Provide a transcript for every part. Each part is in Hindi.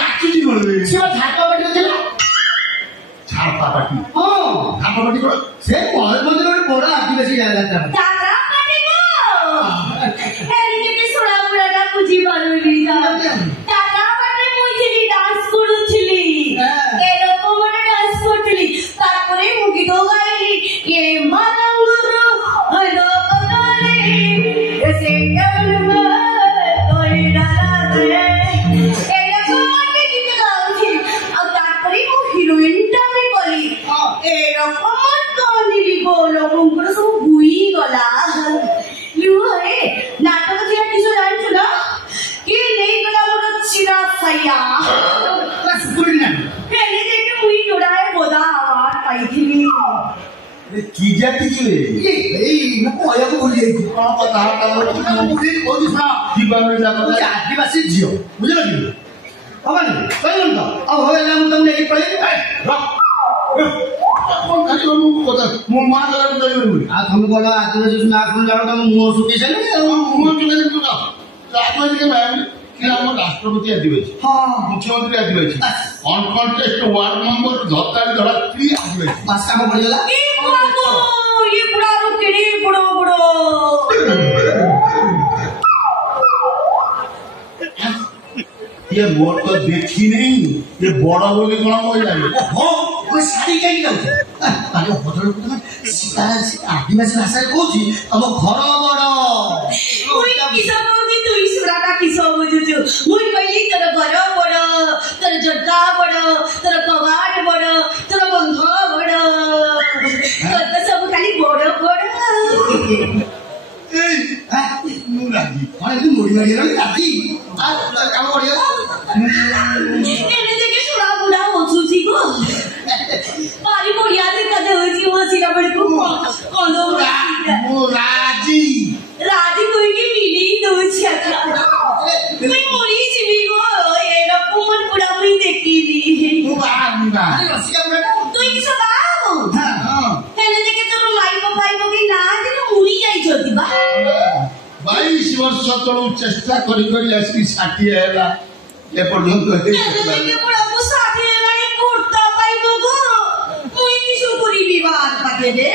ରାଚୁଛି କଣ ସେ ଝାପା ପାଟିରେ ଥିଲା ଝାପା ପାଟି ଝାପା ପାଟି କଣ ସେ ମୟୂରଭଞ୍ଜର ଗୋଟେ ବଡ ଆଦିବାସୀ ଜାଗା ବୁଝିପାରୁନି ଟାଟା ପାଟେ ମୁଇଁ ଥିଲି ଡାନ୍ସ କରୁଥିଲି ଏରକମ ଗୋଟେ ଡାନ୍ସ କରୁଥିଲି ତାପରେ ମୁଁ ଗୀତ ଗାଇଲି ଏ ମାରଙ୍ଗର ରକତାରେ ସେ କେବଳ ତୋଇ ଡାଲାରେ ଏରକମ ଗୋଟେ ଗୀତ ଗାଉଥିଲି ଆଉ ତାପରେ ମୁଁ ହିରୋଇନଟା ବି କଲି ଏରକମ କାନ୍ଦିଲି ଲୋକଙ୍କର ସବୁ ବୁଇ ଗଲା ଲୁହରେ ନାଟକ ଥିଲା କିସ ଜାଣିଛୁ ନା କିଏ ନେଇଗଲା ମୋର ଚିରା ସାଇଆ ହେଲେ ଯାଇକି ମୁଇଁ ଯୋଡ଼ାଏ ବୋଦା ଆୱାର୍ଡ ପାଇଥିଲି କି ଜାତି କିଏ ଏଇ ମୁଁ କହିବାକୁ ଭୁଲି ଯାଇଛି କଣ କଥା କହୁଛି ଶୁଣ ଆଦିବାସୀ ଝିଅ ବୁଝିଲ କି ହବନି କହିବନି ତ ଆଉ ହଉ ହେଲା ମୁଁ ତମକୁ ନେଇକି ପଳେଇବି ମୁଁ ମା ଆଉ ତମେ କଣ ଆଦିବାସୀ ନା ଶୁଣି ଜାଣ ତମ ମୁହଁ ଶୁଖି ସାରିଲେ ଆମ ରାଷ୍ଟ୍ରପତି ଆଦିବାସୀ ମୁଖ୍ୟମନ୍ତ୍ରୀ ଆଦିବାସୀ ଅନକଣ୍ଟେଷ୍ଟ ୱାର୍ଡ ମେମ୍ବର ଧତାଳି ଧରା ସ୍ତ୍ରୀ ଆଦିବାସୀ ବାସ କାମ ପଡିଗଲା ये मोर तो देखी नहीं ये बड़ा बोली कौन कहला कोई शादी काई जाउछ अरे होटल को तुम सीता आदिवासी भाषा कहूची तम घर बड़ मुई किस कहूची तुई सुराटा किस बुझुछु मुई कहली तोर घर बड़ तोर जग्गा बड़ तोर कबाड़ बड़ तोर बंध बड़ तोर तो सब खाली बड़ बड़ राजी तू मुड़ी मारी राजी काम बढ़िया एने देखे सुरा बुढ़ा होछुची को पारी बढ़िया देखा दे होची वो सिरा बड़े को कोंदो राजी राजी कोई की मिली दो छका मैं मोरी जीवी गो ए रकमन बुढ़ा मुई देखिली अरे रसिका बुढ़ा तू की सदा हां एने देखे तोर माई बापाई बगी ना दिन मुड़ी जाई छथि बा 22 वर्ष तळु चेष्टा करी करी आसी 60 हैला ए पर्यंत एने बुढ़ा को 60 हैलानी कुर्ता पाइबो गो मुई किसो करी विवाद पाके दे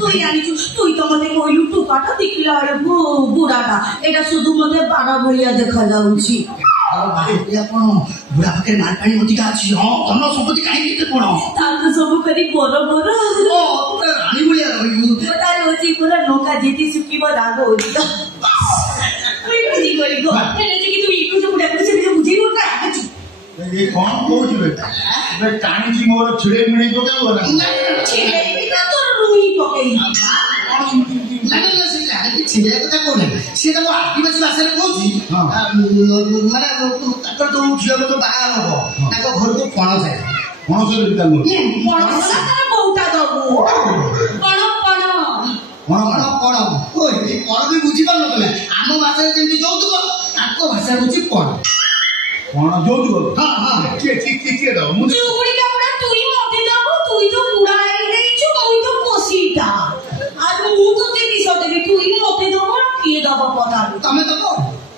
তুই আনিছু তুই তো মতে কইলু টুকাটা দেখলা রে বুড়াটা এটা শুধু মতে বাড়া ভইয়া দেখা যাউছি আর ভাই কোন বুড়া পাকে মার পানি মতিকা আছে হ্যাঁ ধন সম্পত্তি কাই দিতে কোন তার তো সব করি বড় বড় ও রানী বলিয়া রইলু ওটার হচ্ছে পুরো নৌকা যেতে শুকিব রাগ হইতো তুই বুঝি করি গো এনে যে কি তুই ইকু বুড়া কিছু কিছু বুঝি না কিছু ये कौन कोच बेटा बे टाणी जी मोर छिड़े मिणी को के बोला ছেলে এটা তো রুই পকেই না সেটা কি ছেলে কথা কোনে সেটা তো আদিবাসী ভাষাରେ কହୁଛି মানে তাকর তো ঝিଅ তো বাହା হব তাଙ୍କ ଘରକୁ ପଣସ ଆଏ ପଣସ ବିକା ନୁହଁ ପଣସ ତାର ବଉଟା ଦବୁ ପଣ ପଣ ପଣ ପଣ ଓଇ ଏ ପଣ ବି ବୁଝି ପାରୁନ ତମେ ଆମ ଭାଷାରେ ଯେମିତି ଯୌତୁକ ତାଙ୍କ ଭାଷାରେ ହଉଛି ପଣ କଣ ଯୌତୁକ ହଁ କିଏ ଦବ ମୁଁ ଚୁଗୁଡି କାପଡା ତୁଇ ମତେ ଦବୁ ତୁଇ ତ ବୁଢା ହେଇ ଦେଇଛୁ ମୁଇ ତ କୋସିଟା আর ମୁଁ ତତେ କିସ ଦେବି ତୁଇ ମତେ ଦବ କିଏ ଦବ ପଦାରୁ ତମେ ଦବ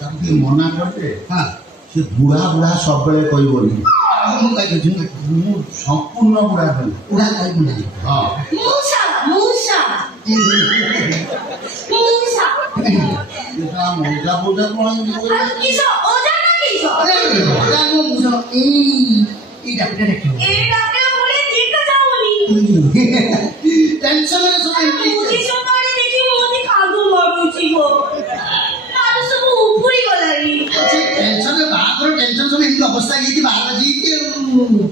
ତାକୁ ମନା କରିଦେ ହଁ ସେ ବୁଢା ବୁଢା ସବୁବେଳେ କହିବନି ମୁଁ କହିଦଉଛି ମୁଁ ସମ୍ପୂର୍ଣ୍ଣ ବୁଢା କହିବି ବୁଢା କହିବୁ ନାହିଁ ହଁ ମୂଷା ମୂଷା ମୂଷା এটা মজা বোঝা কোন কিস ওজা না কিস এই ডাক্তার এই ডাক্তার বলে ঠিক যাওনি টেনশন মুজি সকালে দেখি মোদি কাঁদু মারুছি গো আর সব উপরি গলানি টেনশনে বাহার টেনশন সব এই অবস্থা গিয়েছি বাহার জিতে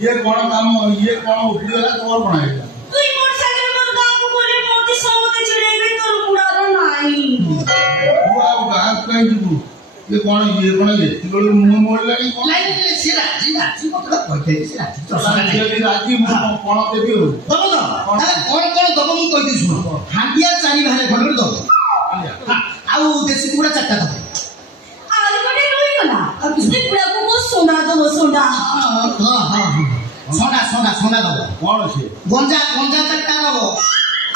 ইয়ে কোন কাম ইয়ে কোন উপরি গলা তোমার কোন আইলা তুই মোর সাথে মোর গাঁও বলে মোদি সমতে ছিড়েবে তোর বুড়ার নাই বুড়া বুড়া কই দিবু ये कौन एति बड़ मुह मोड़लानी कौन से राजी कतरा कहते से राजी राजी कौन देबी हो दब तो कौन दब मु कहते सुन हांडिया चारि बाहर खंड दब आउ देसी कुड़ा चारटा दब आज बडे रोई गला अब किसने कुड़ा को सोना दब सोना हां सोना दब कौन से गंजा चारटा दब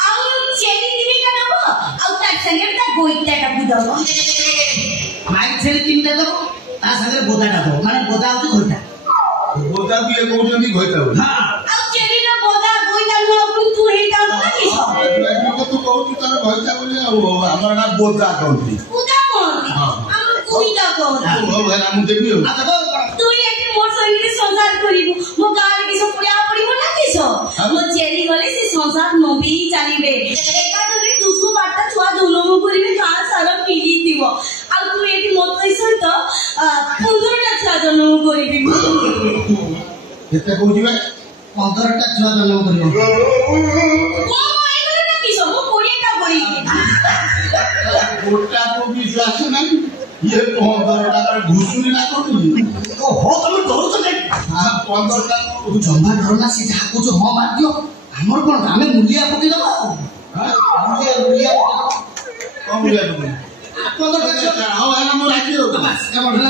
आउ चेनी दिबी का दब आउ तार संगे ता गोइटा का भी दब माइक छेरी तीनटा दब ता संगे बोदाटा दब माने बोदा होती घोटा ବୋଦା ବି ଏ କହୁଛନ୍ତି ଘଇତା ବୋଲି ଆଉ ଚେରିର ବୋଦା ବୋଇତା ନୁହଁ ତୁ ହେଇଟା ନା କିସ ତୁ କହୁଛୁ ତାର ଘଇତା ବୋଲି ଆଉ ଆମର ନା ବୋଦା କହନ୍ତି ବୋଦା କହନ୍ତି ଆମର କୁଇଟା କହନ୍ତି ହଉ ହେଲା ମୁଁ ଦେବି ଆଉ তুই এটি মোর সঙ্গে সংসার করিবু মো গাঁরে কিস পড়িয়া পড়িব না কিস মো চেরি গলে সে সংসার নবি চালিবে একা ধরে 200 বারটা ছুয়া জন্ম করিবে গাঁ সারা পিলি দিব আর তুই এটি মোর সহিত 15টা ছুয়া জন্ম করিবি কেতে কହୁଛି ବା 15টা ଛୁଆ ଜନ୍ମ କରିବ মো এগুলো না কিস মো 20টা করিবি ଗୋଟା ବିଶ୍ୱାସ ନାହିଁ ଇଏ 15 টাকার ঘুষুরি না କରୁଛି ଓହୋ ତମେ ଡରୁଛ କାଇଁ 15 টাকা ତୁ ଜମା ଡରନା ସେ ଯାହା କହୁଛ ହଁ ମାରିଦିଅ ଆମର କଣ ଆମେ ମୂଲିଆ ପକେଇଦବା ମୂଲିଆ କଣ ବୁଲିବାକୁ 15ଟା ଛୁଆ ହଉ ହେଲା ମୁଁ ରାଜି ହଉ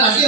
ରାଜି